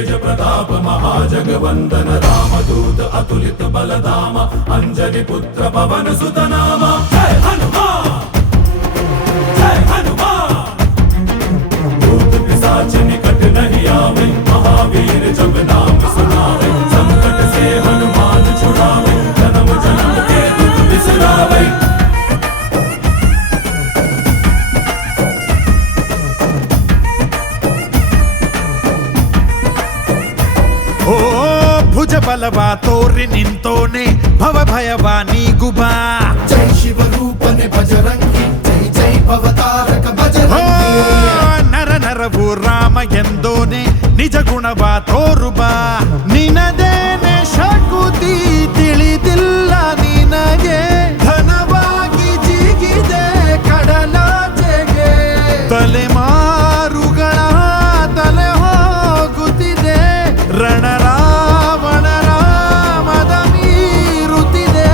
तेज प्रताप महाजगवंदन रामदूत अतुलित बलधाम अंजनी पुत्र पवन सुत नाम जय हनुमान जय हनुमान। भूत पिशाच निकट नहीं आवे महावीर जब नाम सुनावे संकट से हनुमान छुड़ावे जन्म जन्म के दुख बिसरावे। ಓ ಭುಜ ಬಲವ ತೋರಿ ನಿಂತೋನೆ ಭವ ಭಯವ ನೀಗುಬಾ ಜೈ ಶಿವರೂಪನೆ ಬಜರಂಗಿ ಜೈ ಜೈ ಭವತಾರಕ ಬಜರಂಗಿ ನರ ನರವು ರಾಮ ಎಂದೋನೆ ನಿಜ ಗುಣವ ತೋರುಬಾ ನಿನದೇನೆ ಶಕುತಿ ತಿಳಿದಿಲ್ಲ ನಿನಗೆ ಧನವಾಗಿ ಜಿಗಿದೆ ಕಡಲಾಚೆಗೆ ತಲೆಮಾರುಗಳ ತಲೆ ಹೋಗುತ್ತಿದೆ ರಣರಾವಣ ರಾಮದ ಮೀರುತ್ತಿದೆ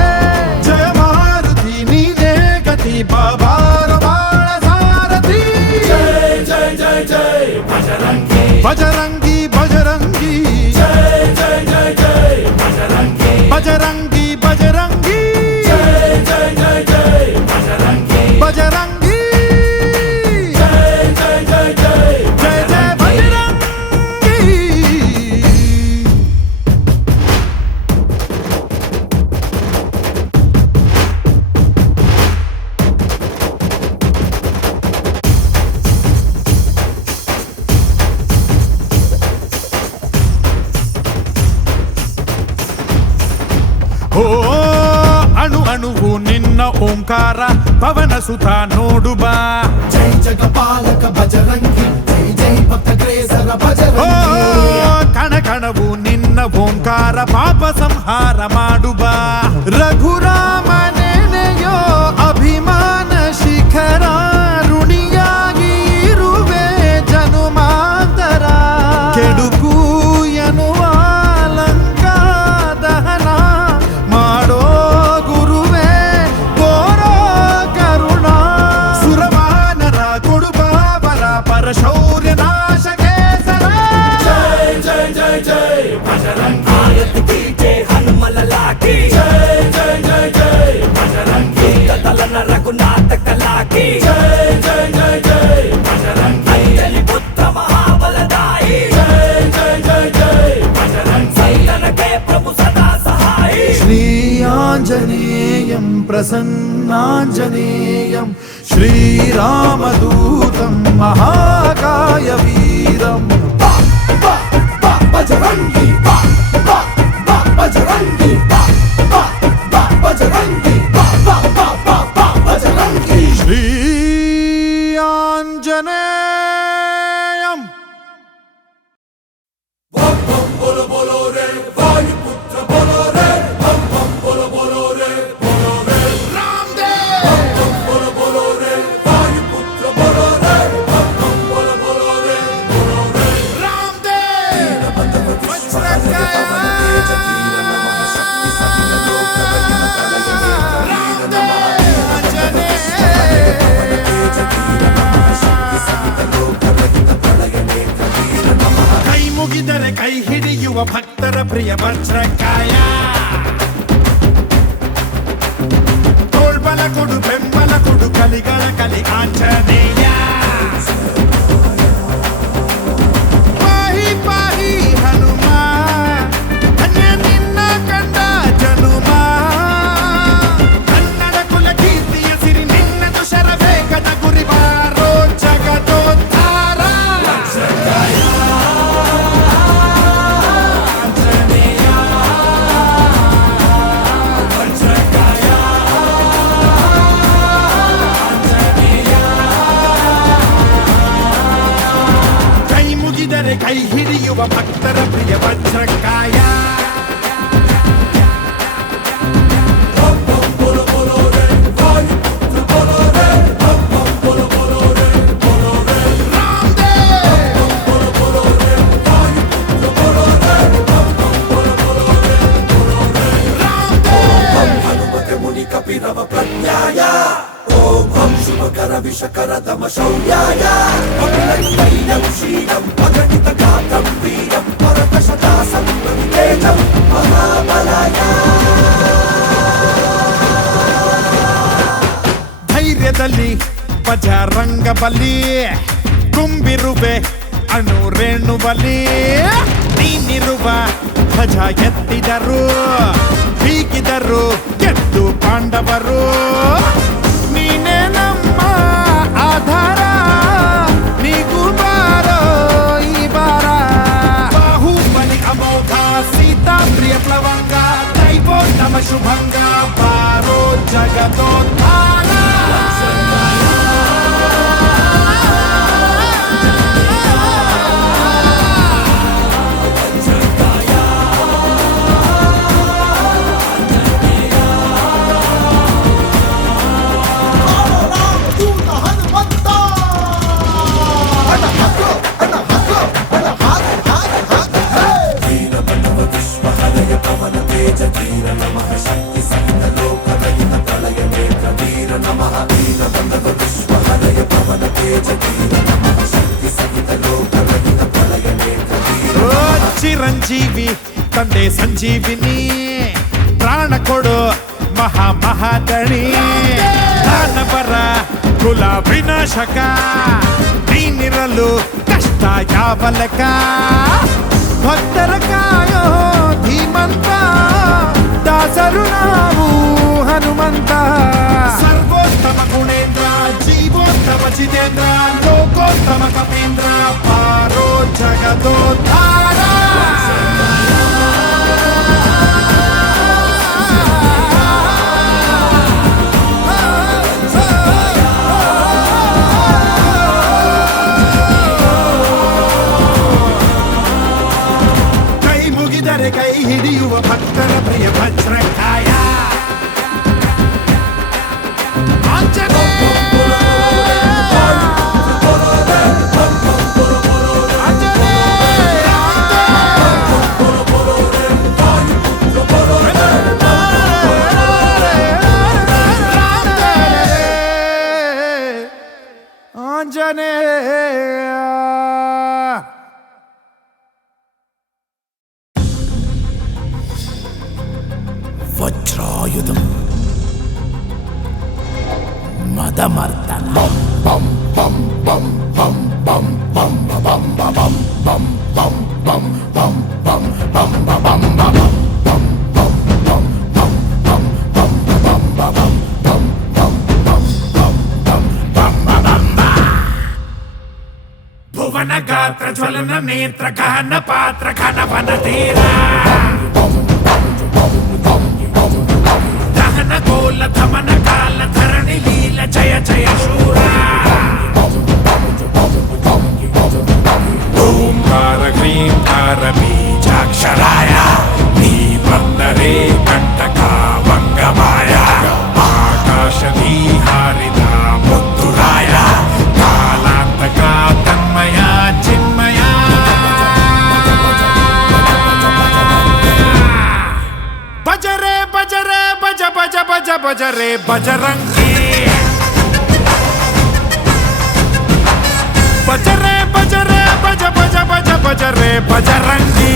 ಜಯ ಮಾರುತಿ ನೀನೇ ಗತಿ ಬಾಬಾರ ಬಾಳ ಸಾರಥಿ जय जय जय जय बजरंगी ಬಜರಂಗಿ ಬಜರಂಗಿ जय जय जय जय बजरंगी ಬಜರಂಗಿ ಬಜರಂಗಿ जय जय जय जय बजरंगी ಬಜರಂಗಿ जय जय जय जय ಜಯ ಜಯ ಬಜರಂಗಿ ಓ ಅಣು ಅಣುವು ನಿನ್ನ ಓಂಕಾರ ಪವನ ಸುತ ನೋಡು ಬಾ ಜೈ ಜಗಪಾಲಕ ಬಜರಂಗಿ ಜೈ ಜೈ ಭಕ್ತಗ್ರೇಸರ ಓ ಬಜರಂಗಿ ಕಣ ಕಣವು ನಿನ್ನ ಓಂಕಾರ ಪಾಪ ಸಂಹಾರ ಮಾಡು ಬಾ ರಘುರಾಮ ನೆನೆಯೋ ಅಭಿಮಾನ ಶಿಖರ ಋಣಿಯಾಗಿ ಇರುವೆ ಜನುಮಾಂತರ ಕೆಡುಕು ಎನ್ನುವ ಲಂಕಾ ದಹನ ಮಾಡೋ ಗುರುವೇ ಕೋರೋ ಕರುಣ ಸುರವಾನರ ಕೊಡುಬಾಬರ ಪರಶೌರ್ಯ ನಾಶ ಕೇಸರ जय जय जय जय बजरंगी आयत कीजे हनुमल लाठी जय जय जय जय बजरंगी दलन रघुनाथ कलाकी जय जय जय जय बजरंगी अंजलि पुत्र महाबलदाई जय जय जय जय बजरंगी सैलन के प्रभु सदा सहाय ಶ್ರೀ ಆಂಜನೇಯಂ ಪ್ರಸನ್ನಾಂಜನೇಯಂ ಶ್ರೀರಾಮದೂತಂ ಮಹಾಕಾಯ ವೀರಂ ಬಜರಂಗಿ ಬಜರಂಗಿ ಬಜರಂಗಿ ಬಜರಂಗಿ ಶ್ರೀ ಆಂಜನೇಯಂ बोलो बोलो रे वायुपुत्र बोलो रे बम बम बोलो रे रामदेव बोलो रे वायुपुत्र बोलो रे बम बम बोलो रे ರಾಮದೇವ್ ವಜ್ರಕಾಯ ಕೈ ಮುಗಿದರೆ ಕೈ ಹಿಡಿಯುವ ಭಕ್ತರ ಪ್ರಿಯ ವಜ್ರಕಾಯ ತೋಳ್ಬಲ ಕೊಡು ಬೆಂಬಲ ಕೊಡು ಕಲಿಗಳ ಕಲಿ ಆಂಜನೇಯ ಪಾಹಿ ಪಾಹಿ ಹನುಮ ಧನ್ಯ ನಿನ್ನ ಕಂಡ ಜನುಮ ಕನ್ನಡ ಕುಲ ಕೀರ್ತಿಯ ಸಿರಿ ನಿನ್ನದು ಶರವೇಗದ ಗುರಿ ಬಾರೋ ಜಗದೋದ್ಧಾರ ಕೈ ಮುಗಿದರೆ ಕೈ ಹಿಡಿಯುವ ಭಕ್ತರ ಪ್ರಿಯ ವಜ್ರಕಾಯ बोलो रे वायुपुत्र बोलो रे बम बम बोलो रे ರಾಮದೇವ್ बोलो रे वायुपुत्र बोलो रे बम बम बोलो रे ರಾಮದೇವ್ ಹನುಮತೆ ಮುನಿ ಕಪಿರವ ಪ್ರಜ್ಞಾಯ ಓಂ ಹಂ ಶುಭಕರ ವಿಷಕರ ದಮ ಶೌರ್ಯಾಯ ಅಭಿನಂದೈನಂ ಶ್ರೀರಂ ಅಗಣಿತ ಗಾತ್ರಂ ವೀರಂ ಪರ ಬಜರಂಗ ಬಲಿ ತುಂಬಿರುವೆ ಅಣು ರೇಣು ಬಲಿ ನೀನಿರುವ ಧ್ವಜ ಎತ್ತಿದರು ಹೀಗಿದರು ಗೆದ್ದು ಪಾಂಡವರು ನೀನೇ ನಮ್ಮ ಆಧಾರ ನೀಗೂ ಬಾರೋ ಈ ಬಾರ ಬಾಹುಬಲಿ ಅಮೋಘ ಸೀತಾ ಪ್ರಿಯ ಪ್ಲವಂಗ ದೈವೋತ್ತಮ ಶುಭಂಗ ಬಾರೋ ಜಗದೋದ್ಧಾರ ಚಿರಂಜೀವಿ ತಂದೆ ಸಂಜೀವಿನಿ ಪ್ರಾಣ ಕೊಡು ಮಹಾಮಹಾದಣಿ ದಾನವರ ಕುಲ ವಿನಾಶಕ ನೀನಿರಲು ಕಷ್ಟ ಯಾವ ಲೆಕ್ಕ ಭಕ್ತರ ಕಾಯೋ ಧೀಮಂತ ದಾಸರು ನಾವು ಹನುಮಂತ ಸರ್ವೋತ್ತಮ ಗುಣೇಂದ್ರ ಜೀವೋತ್ತಮ ಜಿತೇಂದ್ರ ಲೋಕೋತ್ತಮ ಕಪೀಂದ್ರ ಪಾರೋ ಜಗದೋದ್ಧಾರ ಕೈ ಮುಗಿದರೆ ಕೈ ಹಿಡಿಯುವ ಭಕ್ತರ ಪ್ರಿಯ ವಜ್ರಕಾಯ ವಜ್ರಾಯುಧಂ ಮದಮರ್ದನ ಬಂ ಬಂ ಬಂ ಬಂ ಬಂ ಬಂ ಬಂ ಬಂ ಬಂ ಬಂ ಬಂ ಬಂ ಬಂ ಬಂ ಬಂ ಬಂ ಭುವನ ಗಾತ್ರ ಜ್ವಲನ ನೇತ್ರ ಗಹನ ಪಾತ್ರ ಘನವನ ತೀರ ದಹನ ಗೋಲ ಧಮನ ಕಾಲ ಧರಣಿ ಲೀಲ ಜಯ ಜಯ ಶೂರ ಓಂಕಾರ ಕ್ರೀಂಕಾರ ಬೀಜಾಕ್ಷರಾಯ ನೀ ಬಂದರೆ ಕಂಟಕ ವಂಗಮಾಯ ಆಕಾಶದಿ ಹಾರಿದ ಮುತ್ತುರಾಯ ಕಾಲಾಂತಕ ತನ್ಮಯ ಚಿನ್ಮಯ ಬಜರೆ ಬಜರೆ ಬಜ ಬಜ ಬಜ ಬಜರೆ ಬಜರಂಗಿ ಬಜರೆ ಬಜರೆ ಬಜ ಬಜ ಬಜ ಬಜರೆ ಬಜರಂಗಿ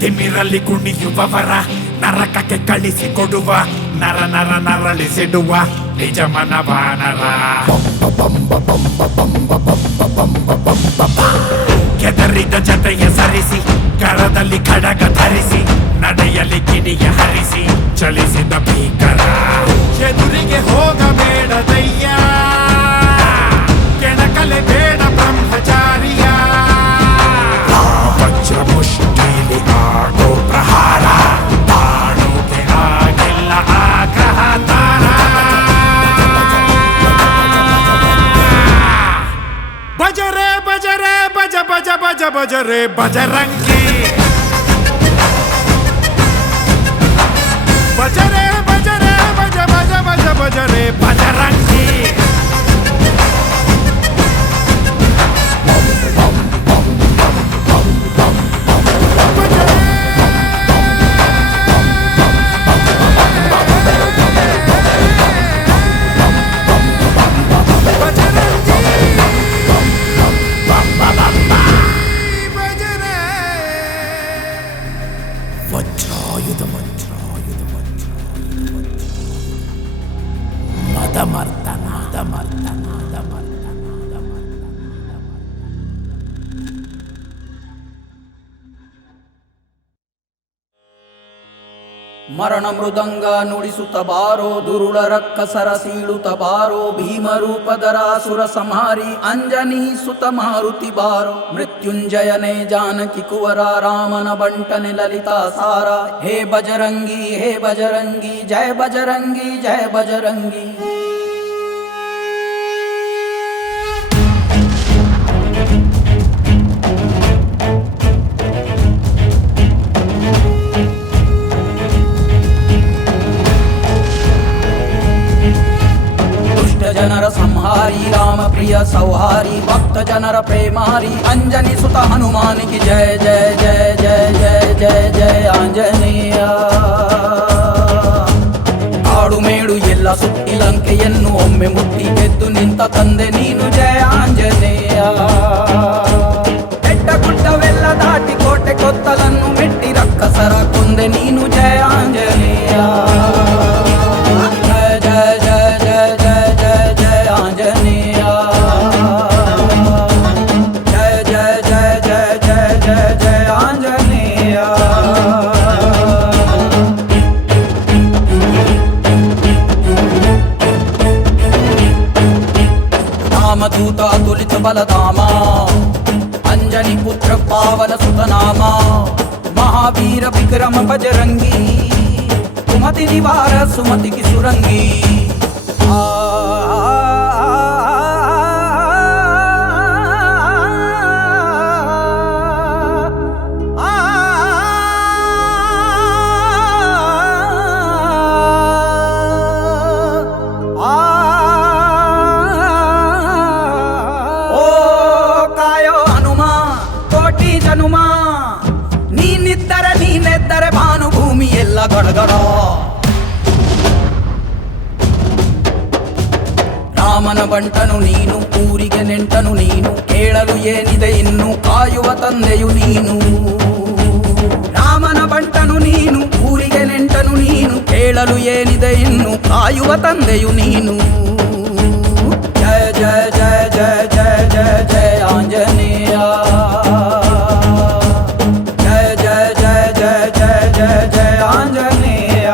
ತಿಮಿರಲ್ಲಿ ಕುಣಿಯುವವರ ನರಕಕ್ಕೆ ಕಳಿಸಿಕೊಡುವ ನರ ನರ ನರಳಿಸಿಡುವ ನಿಜಮನ ವಾನರ ಕೆದರಿದ ಜತೆಯ ಸರಿಸಿ ಕರದಲ್ಲಿ ಖಡಗ ಧರಿಸಿ ನಡೆಯಲಿ ಕಿಡಿಯ ಹರಿಸಿ ಚಲಿಸಿದ ಭೀಕರ ಎದುರಿಗೆ ಹೋಗಬೇಡದಯ್ಯ ಕೆಣಕಲೆ ಬೇಡ ಬ್ರಹ್ಮಚಾರಿಯ ವಜ್ರ ಮುಷ್ಟಿಲಿ ಆಗೋ ಪ್ರಹಾರ ಬಜರೆ ಬಜ ಬಜ ಬಜ ಬಜರೆ ಬಜರಂಗಿ ಬಜರೆ ಬಜರೆ ಬಜ ಬಜ ಬಜ ಬಜರೆ ಬಜರಂಗಿ ವಜ್ರಾಯುಧ ವಜ್ರಾಯುಧ ವಜ್ರಾಯುಧ ಮದಮರ್ತನ ಮದಮರ್ತನ ಮದಮರ್ತನ ಮರಣ ಮೃದಂಗ ನುಡಿಸುತ್ತ ಬಾರೋ ದುರುಳ ರಕ್ಕಸರ ಸೀಳುತ್ತ ಬಾರೋ ಭೀಮರೂಪಧರಾಸುರ ಸಂಹಾರಿ ಅಂಜನಿ ಸುತ ಮಾರುತಿ ಬಾರೋ ಮೃತ್ಯುಂಜಯನೇ ಜಾನಕಿ ಕುವರ ರಾಮನ ಬಂಟನೆ ಲಲಿತಾ ಸಾರ ಹೇ ಬಜರಂಗಿ ಜಯ ಬಜರಂಗಿ ಜಯ ಬಜರಂಗಿ ಜನರ ಸಂಹಾರಿ ರಾಮ ಪ್ರಿಯ ಸೌಹಾರಿ ಭಕ್ತ ಜನರ ಪ್ರೇಮಾರಿ ಅಂಜನಿ ಸುತ ಹನುಮಾನಿಗೆ ಜಯ ಜಯ ಜಯ ಜಯ ಜಯ ಜಯ ಜಯ ಆಂಜನೇಯ ಕಾಡು ಮೇಡು ಎಲ್ಲ ಸುತ್ತಿ ಲಂಕೆಯನ್ನು ಒಮ್ಮೆ ಮುಟ್ಟಿ ಗೆದ್ದು ನಿಂತ ತಂದೆ ನೀನು ಜಯ ಆಂಜನೇಯ ಬೆಟ್ಟ ಗುಡ್ಡವೆಲ್ಲ ದಾಟಿ ಕೋಟೆ ಕೊತ್ತಲನ್ನು ಮೆಟ್ಟಿ ರಕ್ಕಸರ ಕೊಂದೆ ನೀನು ಜಯ ಆಂಜನೇಯ ರಾಮದೂತ ತುಲಿತ ಬಲಧಾಮ ಅಂಜನಿ ಪುತ್ರ ಪಾವನ ಸುತನಾಮ ಮಹಾವೀರ ವಿಕ್ರಮ ಬಜರಂಗಿ ಕುಮತಿ ನಿವಾರ ಸುಮತಿಗೆ ಸುರಂಗಿ ನೀನೆದ್ದರೆ ಭಾನುಭೂಮಿ ಎಲ್ಲ ಗಡಗಡ ರಾಮನ ಬಂಟನು ನೀನು ಊರಿಗೆ ನೆಂಟನು ನೀನು ಕೇಳಲು ಏನಿದೆ ಇನ್ನು ಕಾಯುವ ತಂದೆಯು ನೀನು ರಾಮನ ಬಂಟನು ನೀನು ಊರಿಗೆ ನೆಂಟನು ನೀನು ಕೇಳಲು ಏನಿದೆ ಇನ್ನು ಕಾಯುವ ತಂದೆಯು ನೀನು ಜಯ ಜಯ ಜಯ ಜಯ ಜಯ ಜಯ ಜಯ ಆಂಜನೇಯ जय आंजनेय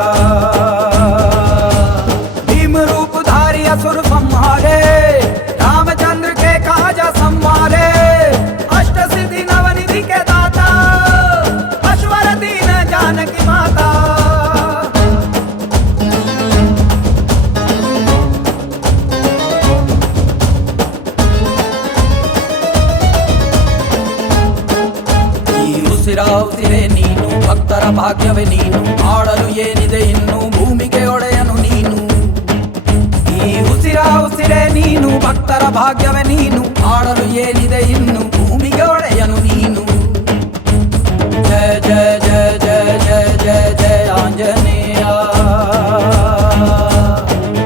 भीम रूपधारी असुर संहारे रामचंद्र के काजा संवारे अष्ट सिद्धि नवनिधि के दाता अश्वर दीन जानकी माता ಉಸಿರೇ ನೀನು ಭಕ್ತರ ಭಾಗ್ಯವೇ ನೀನು ಆಡಲು ಏನಿದೆ ಇನ್ನು ಭೂಮಿಗೆ ಒಡೆಯನು ನೀನು ಈ ಉಸಿರೇ ನೀನು ಭಕ್ತರ ಭಾಗ್ಯವೇ ನೀನು ಆಡಲು ಏನಿದೆ ಇನ್ನು ಭೂಮಿಗೆ ಒಡೆಯನು ನೀನು ಜಯ ಜಯ ಜಯ ಜಯ ಜಯ ಜಯ ಜಯ ಆಂಜನೇಯ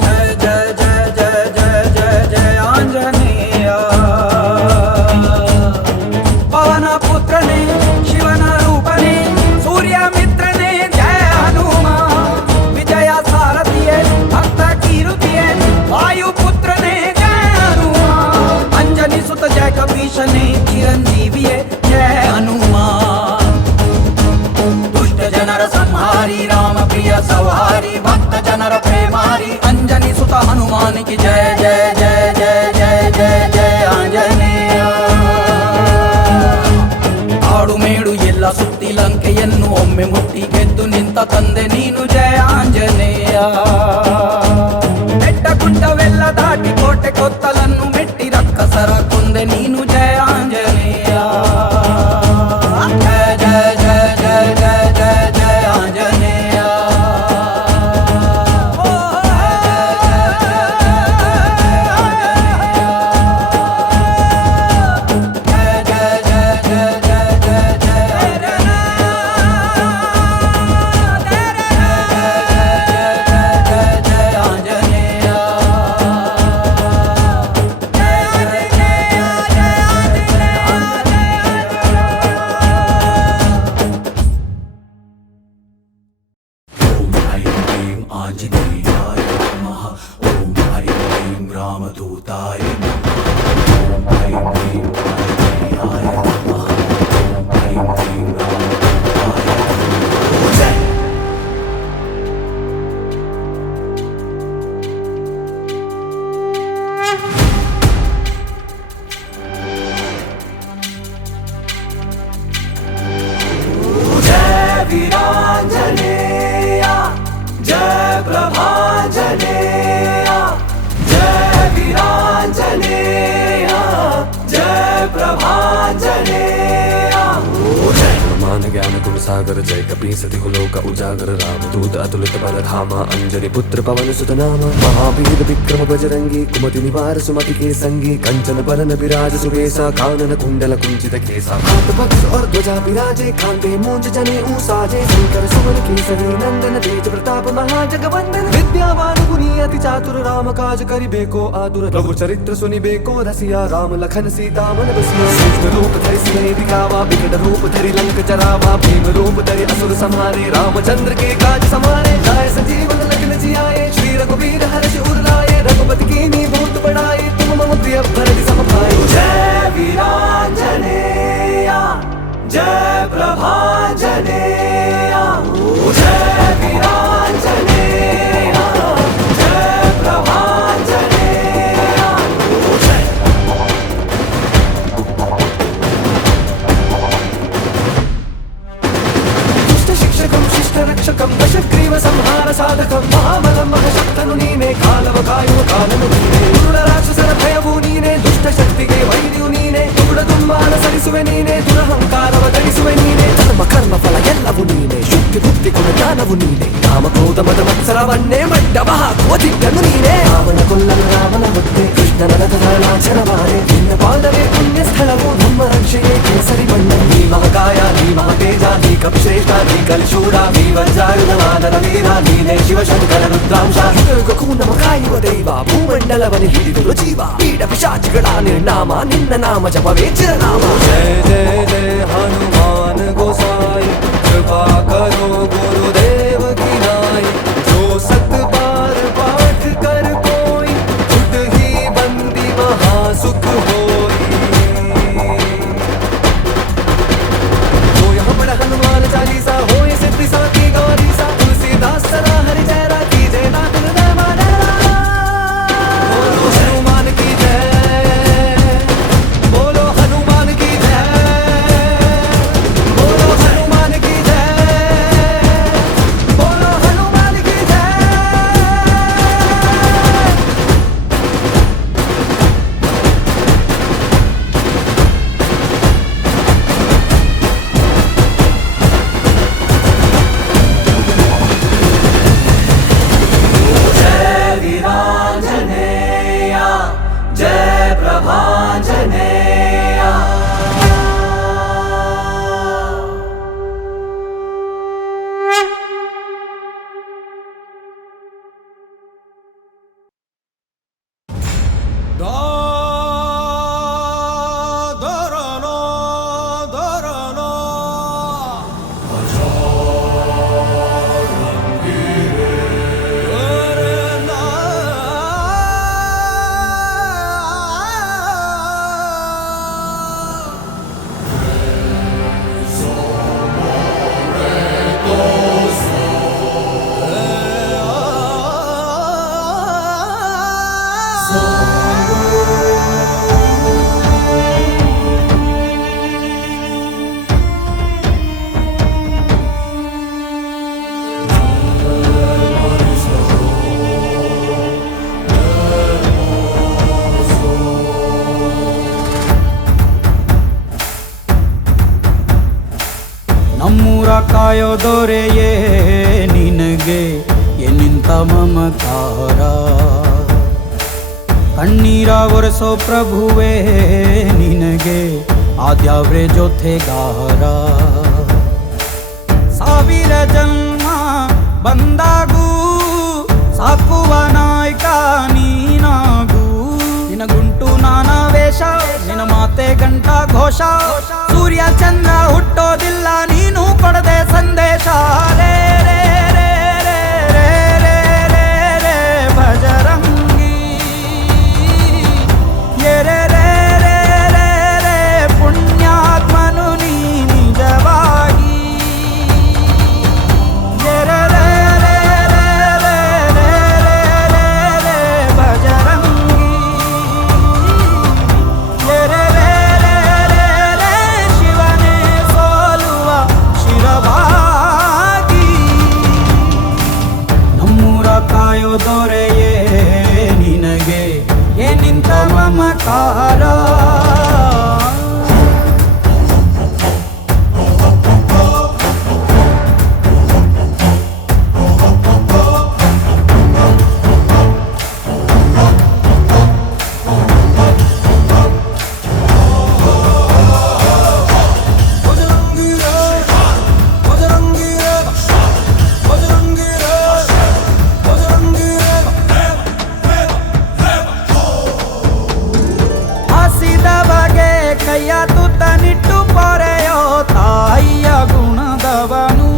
ಜಯ ಜಯ ಜಯ ಜಯ ಜಯ ಜಯ ಜಯ ಆಂಜನೇಯ ಪವನ ಪುತ್ರನೇ ಶಿವನ ರೂಪನೇ ಸೂರ್ಯ ಮಿತ್ರನೇ ಜಯ ಹನುಮ ವಿಜಯ ಸಾರಥಿಯೇ ಭಕ್ತ ಕೀರುತಿಯೇ ವಾಯು ಪುತ್ರನೇ ಜಯ ಹನುಮ ಅಂಜನಿ ಸುತ ಜಯ ಕಪೀಶನೇ ಚಿರಂಜೀವಿಯೇ ಜಯ ಹನುಮ ದುಷ್ಟ ಜನರ ಸಂಹಾರಿ ರಾಮ ಪ್ರಿಯ ಸೌಹಾರಿ ಭಕ್ತ ಜನರ ಪ್ರೇಮಾರಿ ಅಂಜನಿ ಸುತ ಹನುಮಾನಿಗೆ ಜಯ ಜಯ ಜಯ ಜಯ ಜಯ ಜಯ ಜಯ ಆಂಜನೇಯ ಕಾಡು ಮೇಡು ಎಲ್ಲ ಸುತ್ತಿ ಲಂಕೆಯನ್ನು ಒಮ್ಮೆ ಮುಟ್ಟಿ ಗೆದ್ದು ನಿಂತ ತಂದೆ ನೀನು ಜಯ ಆಂಜನೇಯ ಬೆಟ್ಟ ಗುಡ್ಡವೆಲ್ಲ ದಾಟಿ ಕೋಟೆ ಕೊತ್ತಲನ್ನು ಮೆಟ್ಟಿ ರಕ್ಕಸರ ಕೊಂದೆ ನೀನು ಜಯ ಆಂಜನೇಯ सागर जय कपी सति लोक उजागर रामदूत अतुलित बलधाम अंजनी पुत्र पवन सुत नाम महावीर विक्रम बजरंगी कुमति निवार सुमति के संगी कंचन बरन विराज सुवेशा कानन कुंडल कुंचित केसा हाथ वक्ष और ध्वजा विराजे कांधे मूंज जने ऊसाजे शंकर सुमन केसरी नंदन तेज प्रताप महाजगवंदन विद्यावान गुणी अति चातुर राम काज करिबेको आतुर प्रभु चरित्र सुनिबेको रसिया राम लखन सीता मन बसिया सूक्ष्म रूप धरि सिने दिखावा विकट रूप धरि लंक जरावा भीम रूप धरि असुर संहारे रामचंद्र के काज समारे लाए संजीवन लखन जियाए श्री रघुवीर हर्ष उर लाए रघुपति कीन्ही बहुत बड़ाई तुम मम प्रिय भरत सम भाई जय वीरांजनेया जय प्रभांजनेया जय वीरांजनेया जय प्रभांजनेया दुष्ट शिक्षकं शिष्ट रक्षकं दशग्रीव संहार साधकं महाबलं महशक्तनु नीने कालव कायुव कालनु नीने ದುರುಳ ರಾಕ್ಷಸರ ಭಯವು ನೀನೆ ದುಷ್ಟ ಶಕ್ತಿಗೆ ವೈರಿಯು ನೀನೆ ದುರುಳ ದುನ್ಮಾನ ಸರಿಸುವೆ ನೀನೆ ದುರಹಂಕಾರವ ಧರಿಸುವೆ ನೀನೆ ಧರ್ಮ ಕರ್ಮ ಫಲ ಎಲ್ಲವೂ ನೀನೆ ಶುದ್ಧಿ ಬುದ್ಧಿ ಗುಣ ಜ್ಞಾನವು ನೀನೆ ಕಾಮ ಕ್ರೋಧ ಮದ ಮತ್ಸರವನ್ನೇ ಮಂಡವ ಹಾಕುವ ದಿಟ್ಟನು ನೀನೆ ರಾವಣ ಕೊಲ್ಲಲು ರಾಮನ ಹುದ್ದೆ ಕೃಷ್ಣನ ರಥಧಾರಣಾಚರ ಮಾರೆ ನಿನ್ನ ಪಾದವೇ ಪುಣ್ಯ ಸ್ಥಳವು ನಮ್ಮ ರಕ್ಷೆಗೆ ಕೇಸರಿ ಬಣ್ಣ ನೀ ಮಹಾಕಾಯ ನೀ ಮಹಾತೇಜ ನೀ ಕಪಿಶ್ರೇಷ್ಠ ನೀ ಕಲಿಶೂರ ನೀ ವಜ್ರಾಯುಧ ವಾದನ ವೀರ ನೀನೆ ಶಿವಶಂಕರ ರುದ್ರಾಂಶ ಯುಗಕ್ಕೂ ನಮ್ಮ ಕಾಯುವ ದೈವ ಭೂಮಂಡಲವನ್ನು ಹಿಡಿದರು ಜೀವ ಪೀಡ ಪಿಶಾಚಿಗಳ ನಿರ್ನಾಮ ನಿನ್ನ ನಾಮ ಜಪವೇ ಚಿರನಾಮ ಜಯ ಜಯ ಜಯ ಹನುಮಾನ್ गोसाई कृपा करो गुरुदेव की नाई जो सत बार पाठ कर कोई छुट ही बंदी महासुख होई जो यहाँ पढ़ हनुमान चालीसा होए सिद्धि साकी गौरी सा तुलसीदास सदा हरि जय राखी जय नाथ हृदय माना बोलो हनुमान की जय बोलो हनुमान की जय बोलो हनुमान की जय बोलो हनुमान की जय जय वीरांजनेया जय प्रभांजनेया ನಮ್ಮೂರ ಕಾಯೋ ದೊರೆಯೇ ನಿನಗೆ ಎನ್ನಿಂತ ಮಮಕಾರ ಕಣ್ಣೀರ ಒರೆಸೋ ಪ್ರಭುವೇ ನಿನಗೆ ಆದ್ಯಾವ್ರೆ ಜೊತೆಗಾರ ಸಾವಿರ ಜನ್ಮ ಬಂದಾಗೂ ಸಾಕುವ ನಾಯಕ ನೀನಾಗೂ ನಿನ ಗುಂಟು ನಾನಾ ವೇಷ ನಿನ ಮಾತೆ ಗಂಟ ಘೋಷ ಸೂರ್ಯ ಚಂದ್ರ ಹುಟ್ಟೋದಿಲ್ಲ ನೀನು ಕೊಡದೆ ಸಂದೇಶ ರೇ ರೇ ರೇ ರೇ ರೇ ರೇ ರೇ ರೇ ಭಜರಂಗಿ ಯೇ ರೇ ರೇ ರೇ ರೇ ರೇ ಪುಣ್ಯಾತ್ಮನು ನೀ ನಿಜವಾಗಿ ಯೇ ರೇ ರೇ ರೇ ರೇ ರೇ ರೇ ರೇ ರೇ ಭಜರಂಗಿ ಯೇ ರೇ ರೇ ರೇ ರೇ ರೇ ಶಿವನೇ ಸೋಲುವ ಶಿರಭಾಗಿ ನಮ್ಮೂರ ಕಾಯೋ ದೊರೆಯೇ ನಿನಗೆ ಏನಿಂತ ಮಮಕಾರ ಕೈಯ ತುತ್ತನಿಟ್ಟು ಪೊರೆಯೋ ತಾಯಿಯ ಗುಣದವನು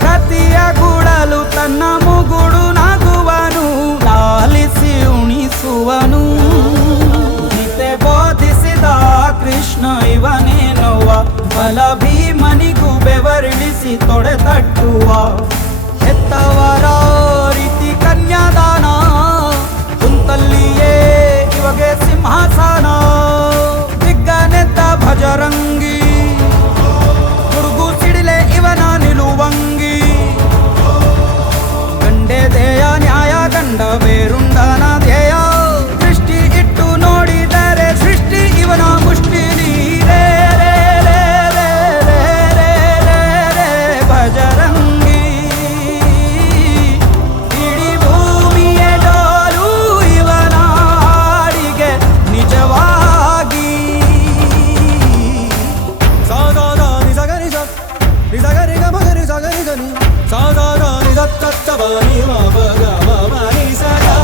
ಪ್ರತಿಯ ಗುಡಲು ತನ್ನ ಮುಗುಡು ನಗುವನು ಲಾಲಿಸಿ ಉಣಿಸುವನು ಗೀತೆ ಬೋಧಿಸಿದ ಕೃಷ್ಣ ಇವನೇನೋವ ಬಲ ಭೀಮನಿಗೂ ಬೆವರಿಳಿಸಿ ತೊಡೆ ತಟ್ಟುವ ಹೆತ್ತವರ ರೀತಿ ಕನ್ಯಾದಾನ ಕುಂತಲ್ಲಿಯೇ ಇವಾಗೆ ಸಿಂಹಾಸನ ದಿಗ್ಗನೆತ್ತ ಭಜರಂಗಿ ಹುಡುಗು ಸಿಡಿಲೆ ಇವನ ನಿಲುವಂಗಿ ಗಂಡೆ ದೇಯ ನ್ಯಾಯ ಗಂಡ ಬೇರುಂಡನ ಧ್ಯೇಯ ದೃಷ್ಟಿ ಇಟ್ಟು ನೋಡಿದರೆ ಸೃಷ್ಟಿ ಇವನ ಮುಷ್ಟಿ ನೀರೇ ರೇ ರೇ ರೇ ರೇ ರೇ ರೇ ರೇ ಭಜರಂಗಿ ಇಡೀ ಭೂಮಿಯ ಡೋಲು ಇವನ ಹಾಡಿಗೆ ನಿಜವಾಗಿ ಸಾಧಾರ ನಿಜಗರಿ ನಿಜಗರಿ ಗಮಗರಿ ಸಗರಿ ಗನಿ ಸಾಧಾರ ನಿಜ ತತ್ತಬನಿ ಮಗ ಮನಿ ಸಗಾ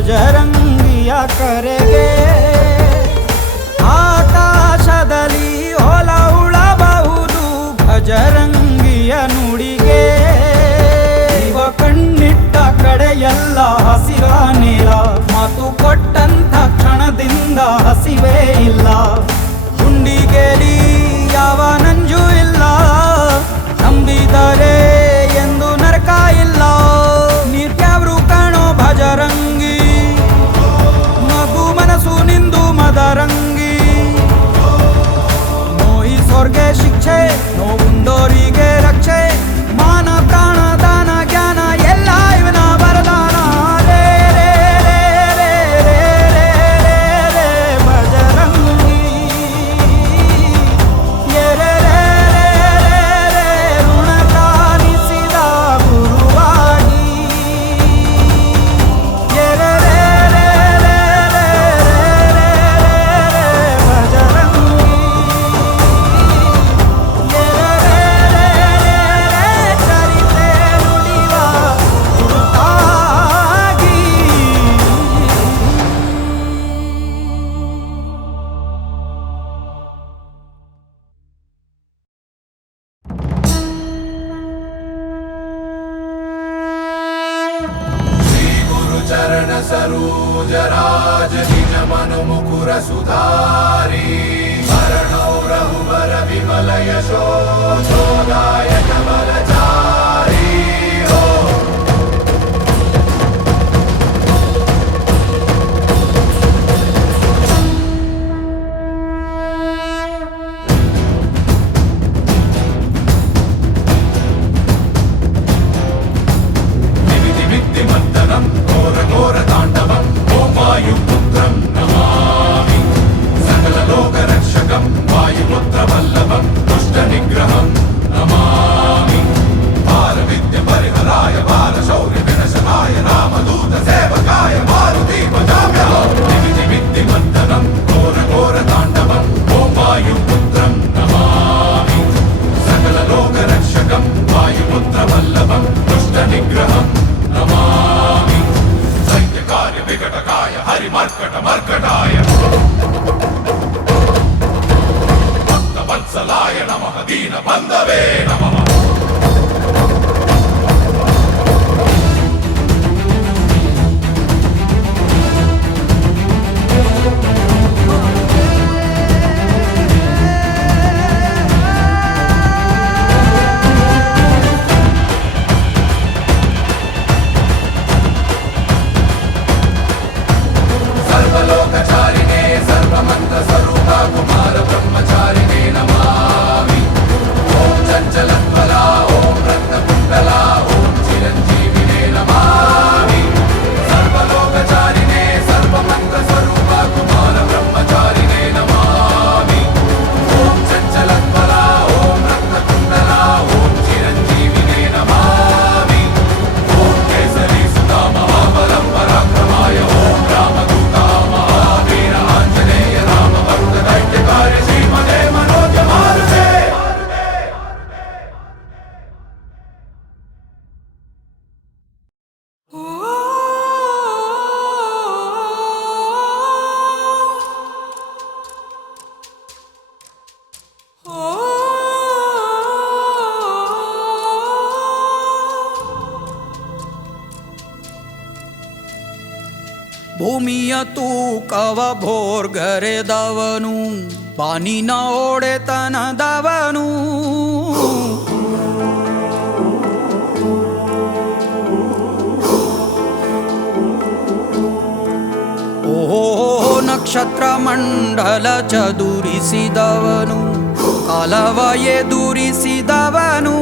ಭಜರಂಗಿಯ ಕರೆಗೆ ಆಕಾಶದಲ್ಲಿ ಹೊಲ ಉಳಬಹುದು ಭಜರಂಗಿಯ ನುಡಿಗೆ ಇವ ಕಣ್ಣಿಟ್ಟ ಕಡೆಯೆಲ್ಲ ಹಸಿರ ನೀಲ ಮಾತು ಕೊಟ್ಟಂತ ಕ್ಷಣದಿಂದ ಹಸಿವೇ ಇಲ್ಲ ಗುಂಡಿಗೆಲಿ ಯಾವ ನಂಜು ಇಲ್ಲ ನಂಬಿದರೆ ಎಂದು ನರಕ ಇಲ್ಲ ನೀತ್ಯಾವ್ರು ಕಾಣೋ ಭಜರಂಗಿ ಮಗು ಮನಸ್ಸು ನಿಂದು ಮದರಂಗಿ ನೋಯಿಸೋರ್ಗೆ ಶಿಕ್ಷೆ ನೋವುಂದೋರಿಗೆ ರಕ್ಷೆ ಮಾನ ಪ್ರಾಣ ದಾನ ಜ್ಞಾನ ಎಲ್ಲ ಇವನ ವರದಾನ ರೇ ರೇ ರೇ ರೇ ರೇ ರೇ ರೇ ರೇ ಭಜರಂಗಿ ಎರೆ ರೇ ರೇ ರೇ ರೇ ಋಣ ಕಾಣಿಸಿದ ಗುರುವಾಗಿ ಎರೆ ರೇ ರೇ ರೇ ರೇ ರೇ ರೇ ರೇ ಭಜರಂಗಿ ಎರೆ ರೇ ರೇ ರೇ ಚರಿತೆ ನುಡಿವ ಗುರುತಾಗಿ गुरु चरण सरोज राज निज मनु मुकुर सुधारी भरणौ रघुबर विमल यशो दायक बलचारी हो दिविति वित्ति मन्दनं घोर घोर ताण्डवं ओं वायुपुत्रं नमामि सकल लोक रक्षकं वायुपुत्र वल्लभं दुष्ट निग्रहं नमामि बाल विद्य परिहराय बाल शौर्य विनाशनाय रामदूत सेवकाय मारुति भजाम्यहम् दिविति वित्ति मन्दनं घोर घोर ताण्डवं ओं वायुपुत्रं नमामि सकल लोक रक्षकं वायुपुत्र वल्लभं दुष्ट निग्रहं नमामि दैत्यकार्य विकटकाय हरिमर्कट मर्कटाय भक्तवत्सलाय नमः दीनबन्धवे नमः सर्वलोकचारिणे सर्वमन्त्रस्वरूपा कुमार ब्रह्मचारिणे नमामि ॐ चञ्चलत्वला ॐ रत्नकुण्डला ॐ चिरञ्जीविने नमामि सर्वलोकचारिणे सर्वमन्त्रस्वरूपा कुमार ಭೂಮಿಯ ತೂಕವ ಭೋರ್ಗರೆದವನು ಬಾನಿನ ಒಡೆತನದವನು ಓ ನಕ್ಷತ್ರ ಮಂಡಲ ಚದುರಿಸಿದವನು ಕಾಲವ ಎದುರಿಸಿದವನು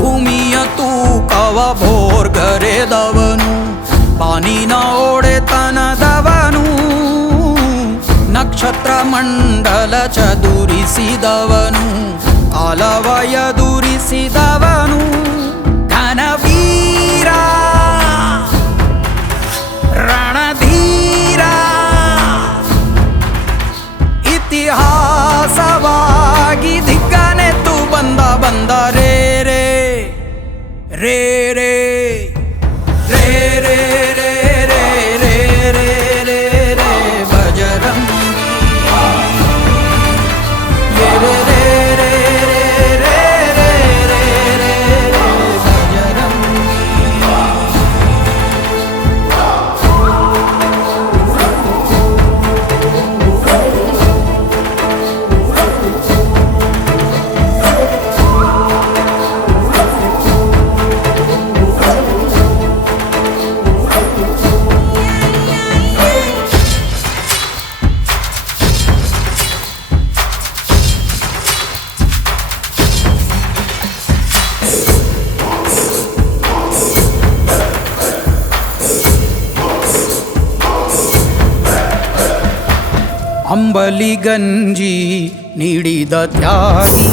ಭೂಮಿಯ ತೂಕವ ಭೋರ್ಗರೆದವನು ಬಾನಿನ ಒಡೆತನದವನು ನಕ್ಷತ್ರ ಮಂಡಲ ಚದುರಿಸಿದವನು ಕಾಲವ ಎದುರಿಸಿದವನು ಘನವೀರ ರಣಧೀರ ಇತಿಹಾಸವಾಗಿ ದಿಗ್ಗನೆತ್ತು ಬಂದ ರೇ ರೇ ರೇ ರೇ ರೇ ರೇ ರೇ ರೇ ರೇ ರೇ ರೇ ರೇ ಬಜರಂಗಿ ರೇ ರೇ ರೇ ರೇ ರೇ ರೇ ರೇ ರೇ ಬಜರಂಗಿ ಅಂಬಲಿ ಗಂಜಿ ನೀಡಿದ ತ್ಯಾಗಿ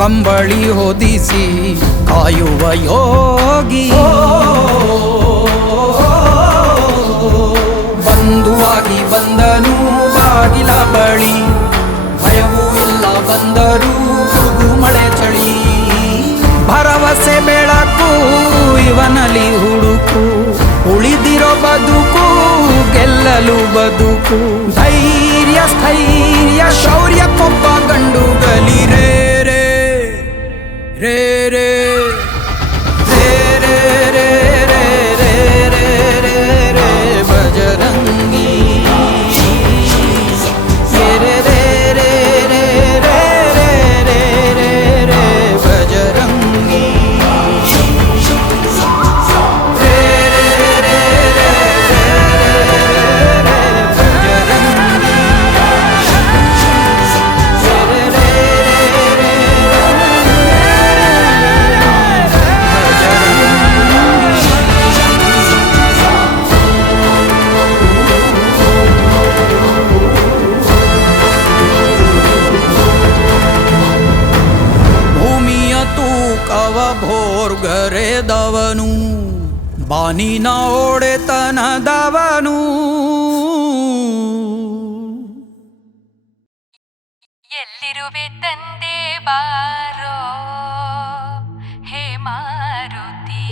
ಕಂಬಳಿ ಹೊದಿಸಿ ಕಾಯುವ ಯೋಗಿ ಬಂಧುವಾಗಿ ಬಂದನು ಬಾಗಿಲ ಬಳಿ ಭಯವೂ ಇಲ್ಲ ಬಂದರು ಹುಡುಗು ಮಳೆ ಚಳಿ ಭರವಸೆ ಬೆಳಕು ಇವನಲ್ಲಿ ಹುಡುಕು ಉಳಿದಿರೋ ಬದುಕು ಗೆಲ್ಲಲು ಬದುಕು ಧೈರ್ಯ ಸ್ಥೈರ್ಯ ಶೌರ್ಯಕ್ಕೊಬ್ಬ ಗಂಡುಗಲಿ ರೇ ರೇ ರೇ ರೇ ರೇ ರೇ ರೇ ರೇ ರೇ ರೇ ರೇ ರೇ ಬಜರಂಗಿ ರೇ ರೇ ರೇ ರೇ ರೇ ರೇ ರೇ ರೇ ರೇ ಬಜರಂಗಿ ಭೋರ್ಗರೆದವನು ಬಾನಿನ ಒಡೆತನದವನು ಎಲ್ಲಿರುವೆ ತಂದೆ ಬಾರೋ ಹೇ ಮಾರುತಿ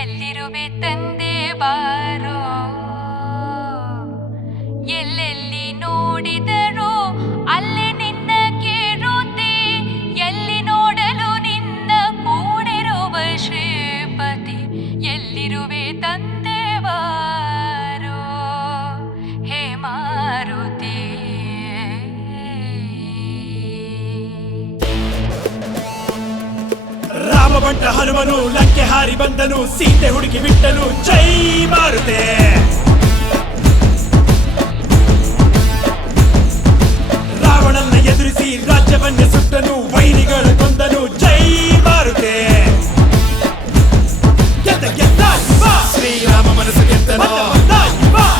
ಎಲ್ಲಿರುವೆ ತಂದೆ ಬಾರೋ ಎಲ್ಲೆಲ್ಲಿ ನೋಡಿದರೋ ಅಲ್ಲೇ ನಿನ್ನ ಕೇರುತ್ತಿ ಎಲ್ಲಿ ನೋಡಲು ನಿನ್ನ ಕೂಡಿರುವ ಶ್ರೀಪತಿ ಎಲ್ಲಿರುವೆ ತಂದೆ ಬಾರೋ ಹೇ ಮಾರುತಿ ರಾಮಭಟ್ಟ ಹನುಮನು ಲಂಕೆ ಹಾರಿ ಬಂದನು ಸೀತೆ ಹುಡುಕಿ ಬಿಟ್ಟನು ಜೈ ಮಾರುತೆ ರಾವಣನ್ನ ಎದುರಿಸಿ ರಾಜ್ಯವನ್ನೇ ಸುಟ್ಟನು ವೈರಿಗಳು ಕೊಂದನು ಜೈ ಮಾರುತೆ ಶ್ರೀರಾಮ ಮನಸ್ಸು ಗೆದ್ದನು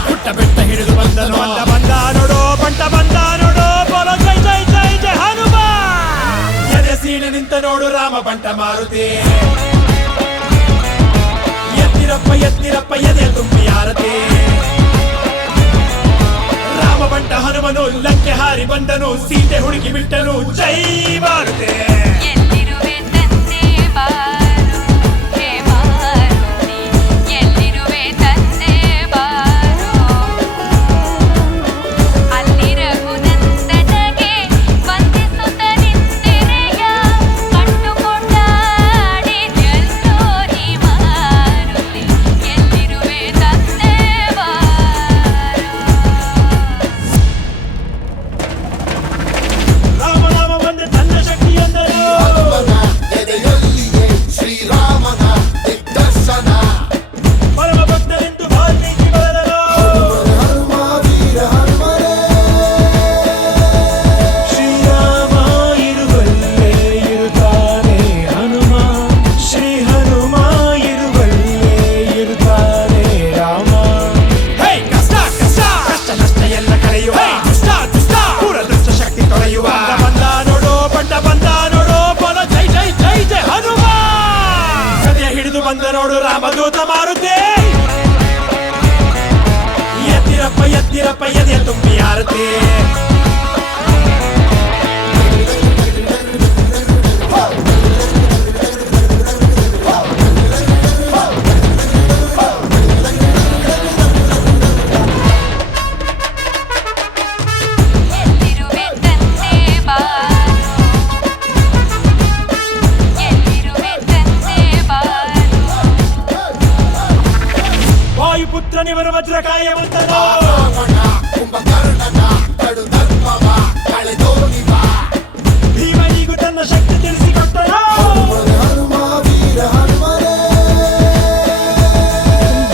ಪುಟ್ಟ ಬೆಟ್ಟ ಹಿಡಿದು ಬಂದನು ಬಂದ ನೋಡೋ ಬಂಟ ಬಂದ ನೋಡೋ ಬೋಲೋ ಜೈ ಜೈ ಜೈ ಜೈ ಹನುಮ ಎದೆ ಸೀಳೆ ನಿಂತ ನೋಡು ರಾಮ ಬಂಟ ಮಾರುತಿ ಎತ್ತಿರಪ್ಪ ಎತ್ತಿರಪ್ಪ ಎದೆ ತುಂಬಿ ಆರತಿ ರಾಮ ಬಂಟ ಹನುಮನು ಲಂಕೆ ಹಾರಿ ಬಂದನು ಸೀತೆ ಹುಡುಕಿ ಬಿಟ್ಟನು ಜೈ ಮಾರುತೆ ಎಲ್ಲಿರುವೆ ತಂದೆ ಬಾರೋ ಹೇ ಮಾರುತಿ ಎಲ್ಲಿರುವೆ ತಂದೆ ಬಾರೋ ಅವಧೂತ ಮಾರುತಿ ಎದ್ದಿರಪ್ಪ ಎದ್ದಿರಪ್ಪ ಎದೆಯ ತುಂಬಿ ಆರತಿ ಎಲ್ಲಿರುವೆ ತಂದೆ ಬಾರು ಎಲ್ಲಿರುವೆ ತಂದೆ ಬಾರು ವಾಯುಪುತ್ರನಿವರು ವಜ್ರಕಾಯವಂತನು ಭೀಮನಿಗೂ ತನ್ನ ಶಕ್ತಿ ತಿಳಿಸಿಕೊಟ್ಟನು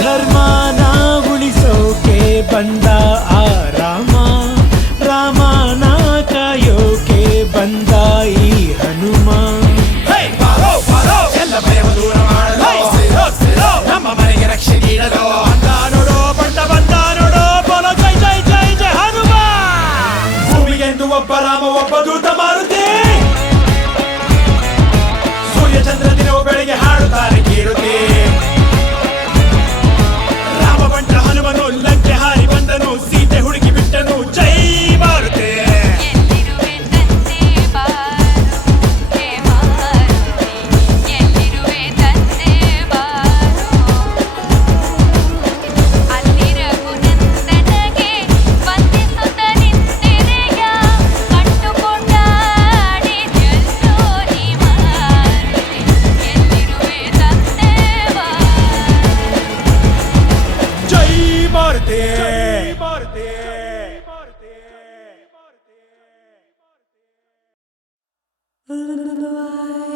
ಧರ್ಮನ ಉಳಿಸೋಕೆ ಬಂದ ಆ ರಾಮ ರಾಮನ ಕಾಯೋಕೆ ಬಂದ ಈ ಹನುಮ ಹೇ, ಬಾರೋ, ಬಾರೋ, ಎಲ್ಲ ಭಯವ ದೂರ ಮಾಡಲು ಸಿರೋ, ಸಿರೋ, ನಮ್ಮ ಮನೆಗೆ ರಕ್ಷೆ ನೀಡಲು ಅಂದ ನೋಡೋ ಬಂಡ ಬಂದ ನೋಡೋ ಬೋಲೋ ಜೈ ಜೈ ಜೈ ಜೈ ಹನುಮ ಭೂಮಿಗೆಂದು ಒಬ್ಬ ರಾಮ ಒಬ್ಬ ದೂತ ಮಾರುತಿ ಸೂರ್ಯ ಚಂದ್ರ ದಿನವು ಬೆಳಿಗ್ಗೆ ಹಾಡುತ್ತಾರೆ ಕೀರುತಿ ರಾಮ ಬಂಟ ಹನುಮನು ಲಂಕೆ ಹಾರಿ ಬಂದನು ಸೀತೆ ಹುಡುಕಿ ಬಿಟ್ಟನು ಜೈ ಮಾರುತಿ ಎಲ್ಲಿರುವೆ ತಂದೆ ಬಾರು ಹೇ ಮಾರುತಿ ಎಲ್ಲಿರುವೆ ತಂದೆ ಬಾರು ಅಲ್ಲಿ ರಘುನಂದನಗೆ ವಂದಿಸುತ್ತ ನಿಂತಿರೆಯ ಕಟ್ಟುಕೊಂಡಾಡಿ ಜಲ್ಲೋ ನೀ ಮಾರುತಿ ಎಲ್ಲಿರುವೆ ತಂದೆ ಬಾರು ಜೈ ಮಾರುತಿ ಮಾರುತಿ I